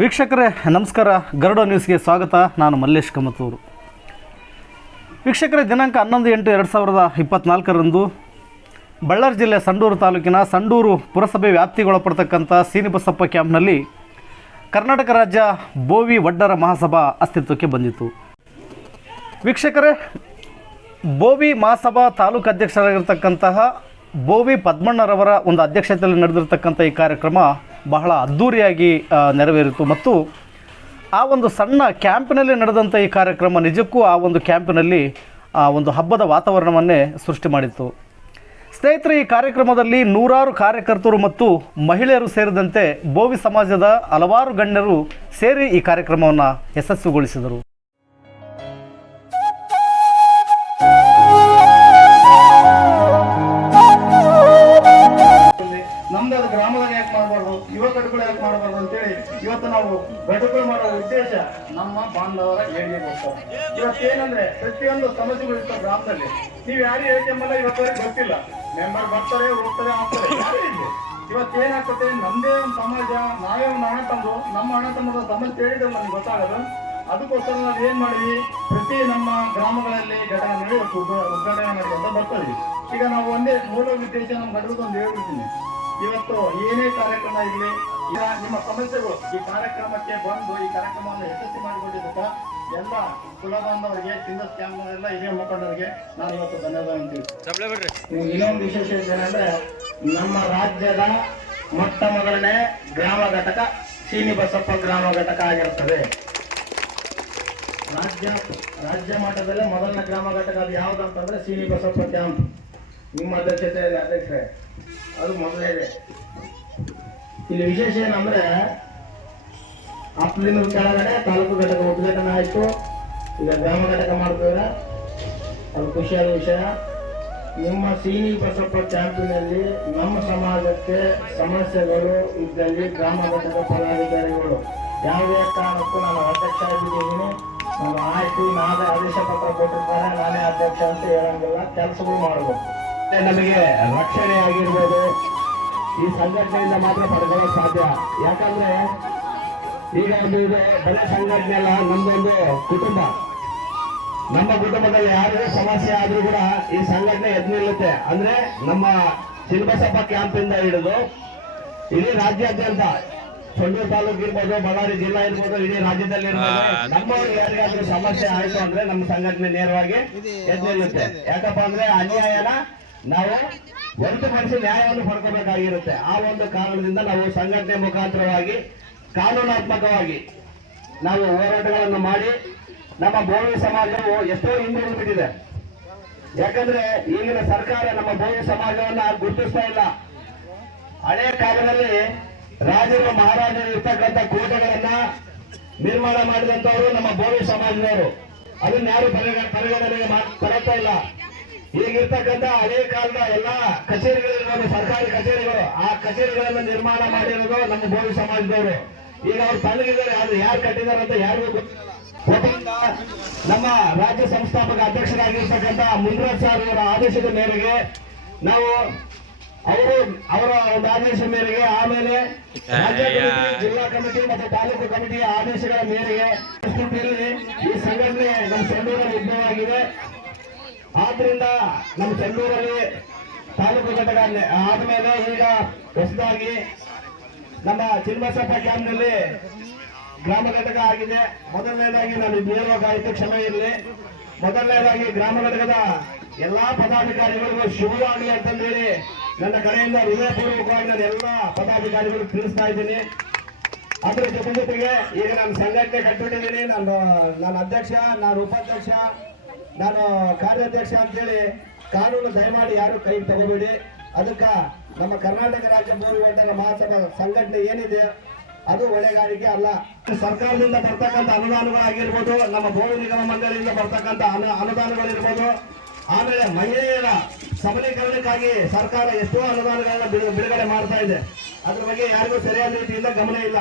ವೀಕ್ಷಕರೇ ನಮಸ್ಕಾರ. ಗರುಡ ನ್ಯೂಸ್ಗೆ ಸ್ವಾಗತ. ನಾನು ಮಲ್ಲೇಶ್ ಕಮತೂರು. ವೀಕ್ಷಕರೇ, ದಿನಾಂಕ 11/8/2024 ಬಳ್ಳಾರಿ ಜಿಲ್ಲೆ ಸಂಡೂರು ತಾಲೂಕಿನ ಸಂಡೂರು ಪುರಸಭೆ ವ್ಯಾಪ್ತಿಗೊಳಪಡ್ತಕ್ಕಂಥ ಸೀನಿಬಸಪ್ಪ ಕ್ಯಾಂಪ್ನಲ್ಲಿ ಕರ್ನಾಟಕ ರಾಜ್ಯ ಬೋವಿ ವಡ್ಡರ ಮಹಾಸಭಾ ಅಸ್ತಿತ್ವಕ್ಕೆ ಬಂದಿತು. ವೀಕ್ಷಕರೇ, ಬೋವಿ ಮಹಾಸಭಾ ತಾಲೂಕು ಅಧ್ಯಕ್ಷರಾಗಿರ್ತಕ್ಕಂತಹ ಬೋವಿ ಪದ್ಮಣ್ಣರವರ ಒಂದು ಅಧ್ಯಕ್ಷತೆಯಲ್ಲಿ ನಡೆದಿರ್ತಕ್ಕಂಥ ಈ ಕಾರ್ಯಕ್ರಮ ಬಹಳ ಅದ್ಧೂರಿಯಾಗಿ ನೆರವೇರಿತು ಮತ್ತು ಆ ಒಂದು ಸಣ್ಣ ಕ್ಯಾಂಪಿನಲ್ಲಿ ನಡೆದಂಥ ಈ ಕಾರ್ಯಕ್ರಮ ನಿಜಕ್ಕೂ ಆ ಒಂದು ಕ್ಯಾಂಪಿನಲ್ಲಿ ಒಂದು ಹಬ್ಬದ ವಾತಾವರಣವನ್ನೇ ಸೃಷ್ಟಿ ಮಾಡಿತ್ತು. ಸ್ನೇಹಿತರೆ, ಈ ಕಾರ್ಯಕ್ರಮದಲ್ಲಿ ನೂರಾರು ಕಾರ್ಯಕರ್ತರು ಮತ್ತು ಮಹಿಳೆಯರು ಸೇರಿದಂತೆ ಬೋವಿ ಸಮಾಜದ ಹಲವಾರು ಗಣ್ಯರು ಸೇರಿ ಈ ಕಾರ್ಯಕ್ರಮವನ್ನು ಯಶಸ್ವಿಗೊಳಿಸಿದರು. ನಮ್ದು ಗ್ರಾಮದಾಗ ಯಾಕೆ ಮಾಡಬಾರ್ದು, ಯುವ ಗಡುಗಳು ಯಾಕೆ ಮಾಡಬಾರ್ದು ಅಂತೇಳಿ ಇವತ್ತು ನಾವು ಗಡುಗಳು ಮಾಡೋ ಉದ್ದೇಶ ನಮ್ಮ ಬಾಂಧವರ ಏಳಿಗೆ ಹೋಗ್ತಾರೆ. ಇವತ್ತೇನಂದ್ರೆ ಪ್ರತಿಯೊಂದು ಸಮಸ್ಯೆಗಳು ಇರ್ತಾರೆ ಗ್ರಾಮದಲ್ಲಿ. ನೀವು ಯಾರು ಹೇಳ್ಕೊಂಬಲ್ಲ, ಇವತ್ತವರೆಗೆ ಗೊತ್ತಿಲ್ಲ. ಮೆಂಬರ್ ಬರ್ತಾರೆ, ಹೋಗ್ತಾರೆ, ಆಗ್ತಾರೆ, ಯಾರು ಇಲ್ಲಿ ಇವತ್ತೇನಾಗ್ತದೆ, ನಮ್ದೇ ಒಂದು ಸಮಾಜ, ನಾವೇ ಒಂದು ಹಣ ತಂದು ನಮ್ಮ ಹಣ ತಮ್ಮದ ಸಮಸ್ಯೆ ಹೇಳಿದ್ರೆ ನಮ್ಗೆ ಗೊತ್ತಾಗೋದು. ಅದಕ್ಕೋಸ್ಕರ ನಾವು ಏನ್ ಮಾಡಿದ್ವಿ, ಪ್ರತಿ ನಮ್ಮ ಗ್ರಾಮಗಳಲ್ಲಿ ಘಟನೆ ಮಾಡಿ ಉದ್ಘಾಟನೆ ಮಾಡ್ಕೊಂತ ಬರ್ತೀವಿ. ಈಗ ನಾವು ಒಂದೇ ಮೂಲ ಉದ್ದೇಶ ನಮ್ಮ ಗಡುವುದೊಂದು ಹೇಳ್ಬಿಡ್ತೀನಿ. ಇವತ್ತು ಏನೇ ಕಾರ್ಯಕ್ರಮ ಇರಲಿ, ಈಗ ನಿಮ್ಮ ಸಮಸ್ಯೆಗಳು ಈ ಕಾರ್ಯಕ್ರಮಕ್ಕೆ ಬಂದು ಈ ಕಾರ್ಯಕ್ರಮವನ್ನು ಯಶಸ್ವಿ ಮಾಡಿಕೊಂಡಿದ್ದಕ್ಕ ಎಲ್ಲ ಕುಲಬಾಂಧವರಿಗೆ, ಚಿನ್ನಸ್ ಕ್ಯಾಂಪ್ನವರೆಲ್ಲ ಹಿರಿಯ ಮುಖಂಡರಿಗೆ ನಾನು ಇವತ್ತು ಧನ್ಯವಾದ ಅಂತೀವಿ. ಇನ್ನೊಂದು ವಿಶೇಷ ಏನಂದ್ರೆ, ನಮ್ಮ ರಾಜ್ಯದ ಮೊಟ್ಟ ಮೊದಲನೇ ಗ್ರಾಮ ಘಟಕ ಸೀನಿಬಸಪ್ಪ ಗ್ರಾಮ ಘಟಕ ಆಗಿರುತ್ತದೆ. ರಾಜ್ಯ ಮಟ್ಟದಲ್ಲೇ ಮೊದಲನೇ ಗ್ರಾಮ ಘಟಕ ಅದು ಯಾವ್ದಂತಂದ್ರೆ ಸೀನಿಬಸಪ್ಪ ಕ್ಯಾಂಪ್. ನಿಮ್ಮ ಅಧ್ಯಕ್ಷತೆಯಲ್ಲಿ ಅಧ್ಯಕ್ಷರೇ ಅದು ಮೊದಲೇ ಇದೆ. ಇಲ್ಲಿ ವಿಶೇಷ ಏನಂದ್ರೆ, 10 ದಿನದ ಕೆಳಗಡೆ ತಾಲೂಕು ಘಟಕ ಉದ್ಘಾಟನೆ ಆಯ್ತು. ಈಗ ಗ್ರಾಮ ಘಟಕ ಮಾಡ್ತಿದ್ರೆ ಅದು ಖುಷಿಯಾದ ವಿಷಯ. ನಿಮ್ಮ ಸೀನಿಬಸಪ್ಪ ಕ್ಯಾಂಪಿನಲ್ಲಿ ನಮ್ಮ ಸಮಾಜಕ್ಕೆ ಸಮಸ್ಯೆಗಳು ಇದ್ದಲ್ಲಿ ಗ್ರಾಮ ಘಟಕ ಪದಾಧಿಕಾರಿಗಳು ಯಾವುದೇ ಕಾರಣಕ್ಕೂ ನಾನು ಅಧ್ಯಕ್ಷ ಆಗಿದ್ದೀನಿ, ನಾನು ಆಯ್ತು, ನಾನೇ ಆದೇಶ ಪತ್ರ ಕೊಟ್ಟಿರ್ತಾರೆ, ನಾನೇ ಅಧ್ಯಕ್ಷ ಅಂತ ಹೇಳಂಗಿಲ್ಲ. ಕೆಲಸಗಳು ಮಾಡಬೇಕು. ನಮಗೆ ರಕ್ಷಣೆ ಆಗಿರ್ಬೋದು ಈ ಸಂಘಟನೆಯಿಂದ ಮಾತ್ರ ಪಡ್ಕೊಳ್ಳೋಕೆ ಸಾಧ್ಯ. ಯಾಕಂದ್ರೆ ಈಗ ಒಂದು ಬರೀ ಸಂಘಟನೆ ಅಲ್ಲ, ನಮ್ದೊಂದು ಕುಟುಂಬ. ನಮ್ಮ ಕುಟುಂಬದಲ್ಲಿ ಯಾರಿಗೂ ಸಮಸ್ಯೆ ಆದ್ರೂ ಕೂಡ ಈ ಸಂಘಟನೆ ಎದ್ದು ನಿಲ್ಲುತ್ತೆ. ಅಂದ್ರೆ ನಮ್ಮ ಸೀನಿಬಸಪ್ಪ ಕ್ಯಾಂಪ್ ಇಂದ ಹಿಡಿದು ಇಡೀ ರಾಜ್ಯಾದ್ಯಂತ ಸಂಡೂರು ತಾಲೂಕು ಇರ್ಬೋದು, ಬಳ್ಳಾರಿ ಜಿಲ್ಲಾ ಇರ್ಬೋದು, ಇಡೀ ರಾಜ್ಯದಲ್ಲಿ ಇರ್ಬೋದು, ನಮ್ಮವ್ರಿಗೆ ಯಾರಿಗಾದ್ರೂ ಸಮಸ್ಯೆ ಆಯ್ತು ಅಂದ್ರೆ ನಮ್ಮ ಸಂಘಟನೆ ನೇರವಾಗಿ ಎದ್ದು ನಿಲ್ಲುತ್ತೆ. ಯಾಕಪ್ಪ ಅಂದ್ರೆ ಅನ್ಯಾಯನ ನಾವು ಹೊರತುಪಡಿಸಿ ನ್ಯಾಯವನ್ನು ಪಡ್ಕೋಬೇಕಾಗಿರುತ್ತೆ. ಆ ಒಂದು ಕಾರಣದಿಂದ ನಾವು ಸಂಘಟನೆ ಮುಖಾಂತರವಾಗಿ ಕಾನೂನಾತ್ಮಕವಾಗಿ ನಾವು ಹೋರಾಟಗಳನ್ನು ಮಾಡಿ ನಮ್ಮ ಬೋವಿ ಸಮಾಜವು ಎಷ್ಟೋ ಹಿಂದುಳಿದು ಬಿಟ್ಟಿದೆ. ಯಾಕಂದ್ರೆ ಈಗಿನ ಸರ್ಕಾರ ನಮ್ಮ ಬೋವಿ ಸಮಾಜವನ್ನ ಗುರುತಿಸ್ತಾ ಇಲ್ಲ. ಹಳೆಯ ಕಾಲದಲ್ಲಿ ರಾಜರು ಮಹಾರಾಜರು ಇರ್ತಕ್ಕಂಥ ಕೋಟೆಗಳನ್ನ ನಿರ್ಮಾಣ ಮಾಡಿದಂತವರು ನಮ್ಮ ಬೋವಿ ಸಮಾಜದವರು. ಅದನ್ನ ಯಾರು ಪರಿಗಣನೆಗೆ ತರತಾ ಇಲ್ಲ. ಈಗಿರ್ತಕ್ಕಂಥ ಹಳೆ ಕಾಲದ ಎಲ್ಲಾ ಕಚೇರಿಗಳಿರ್ಬೋದು, ಸರ್ಕಾರಿ ಕಚೇರಿಗಳು, ಆ ಕಚೇರಿಗಳನ್ನ ನಿರ್ಮಾಣ ಮಾಡಿರೋದು ನಮ್ಮ ಬೋವಿ ಸಮಾಜದವರು. ಈಗ ಅವ್ರು ತಲೆಗಿದ್ದಾರೆ, ಅದು ಯಾರು ಕಟ್ಟಿದಾರೆ ಅಂತ ಯಾರಿಗೂ ಗೊತ್ತಿಲ್ಲ. ನಮ್ಮ ರಾಜ್ಯ ಸಂಸ್ಥಾಪಕ ಅಧ್ಯಕ್ಷರಾಗಿರ್ತಕ್ಕಂಥ ಮುನ್ರಾಜ್ ಸರ್ ಅವರ ಆದೇಶದ ಮೇರೆಗೆ ನಾವು ಅವರ ಒಂದು ಆದೇಶ ಮೇರೆಗೆ, ಆಮೇಲೆ ರಾಜ್ಯ ಕಮಿಟಿ, ಜಿಲ್ಲಾ ಕಮಿಟಿ ಮತ್ತು ತಾಲೂಕು ಕಮಿಟಿಯ ಆದೇಶಗಳ ಮೇರೆಗೆ ಈ ಸಂಘಟನೆ ನಮ್ಮ ಸಂಡೂರಲ್ಲಿ ಉದ್ಭವವಾಗಿದೆ. ಆದ್ರಿಂದ ನಮ್ಮ ಸಂಡೂರಲ್ಲಿ ತಾಲೂಕು ಘಟಕ ಆದ್ಮೇಲೆ ಈಗ ಹೊಸದಾಗಿ ನಮ್ಮ ಸೀನಿಬಸಪ್ಪ ಕ್ಯಾಂಪ್ನಲ್ಲಿ ಗ್ರಾಮ ಘಟಕ ಆಗಿದೆ. ಮೊದಲನೇದಾಗಿ ನಾನು ನೇರವಾಗಾಯಿತು, ಕ್ಷಮೆ ಇರಲಿ. ಮೊದಲನೇದಾಗಿ ಗ್ರಾಮ ಘಟಕದ ಎಲ್ಲಾ ಪದಾಧಿಕಾರಿಗಳಿಗೂ ಶುಭವಾಗಲಿ ಅಂತಂದೇಳಿ ನನ್ನ ಕಡೆಯಿಂದ ಹೃದಯಪೂರ್ವಕವಾಗಿ ನಾನು ಎಲ್ಲ ಪದಾಧಿಕಾರಿಗಳು ತಿಳಿಸ್ತಾ ಇದ್ದೀನಿ. ಅದ್ರ ಜೊತೆಗೆ ಈಗ ನಾನು ಸಂಘಟನೆ ಕಟ್ಬಿಟ್ಟಿದ್ದೀನಿ. ನಾನು ಅಧ್ಯಕ್ಷ, ನಾನು ಉಪಾಧ್ಯಕ್ಷ, ನಾನು ಕಾರ್ಯಾಧ್ಯಕ್ಷ ಅಂತೇಳಿ ಕಾನೂನು ದಯಮಾಡಿ ಯಾರು ಕೈ ತಗೋಬೇಡಿ. ಅದಕ್ಕ ನಮ್ಮ ಕರ್ನಾಟಕ ರಾಜ್ಯ ಬೋವಿ ವಡ್ಡರ ಮಹಾಸಭಾ ಸಂಘಟನೆ ಏನಿದೆ ಅದು ಹೊಣೆಗಾರಿಕೆ ಅಲ್ಲ. ಸರ್ಕಾರದಿಂದ ಬರ್ತಕ್ಕಂಥ ಅನುದಾನಗಳಾಗಿರ್ಬೋದು, ನಮ್ಮ ಬೋವಿ ನಿಗಮ ಮಂಡಳಿಯಿಂದ ಬರ್ತಕ್ಕಂಥ ಅನುದಾನಗಳಿರ್ಬೋದು, ಆಮೇಲೆ ಮಹಿಳೆಯರ ಸಬಲೀಕರಣಕ್ಕಾಗಿ ಸರ್ಕಾರ ಎಷ್ಟೋ ಅನುದಾನಗಳನ್ನ ಬಿಡುಗಡೆ ಮಾಡ್ತಾ ಇದೆ. ಅದ್ರ ಬಗ್ಗೆ ಯಾರಿಗೂ ಸರಿಯಾದ ರೀತಿಯಿಂದ ಗಮನ ಇಲ್ಲ.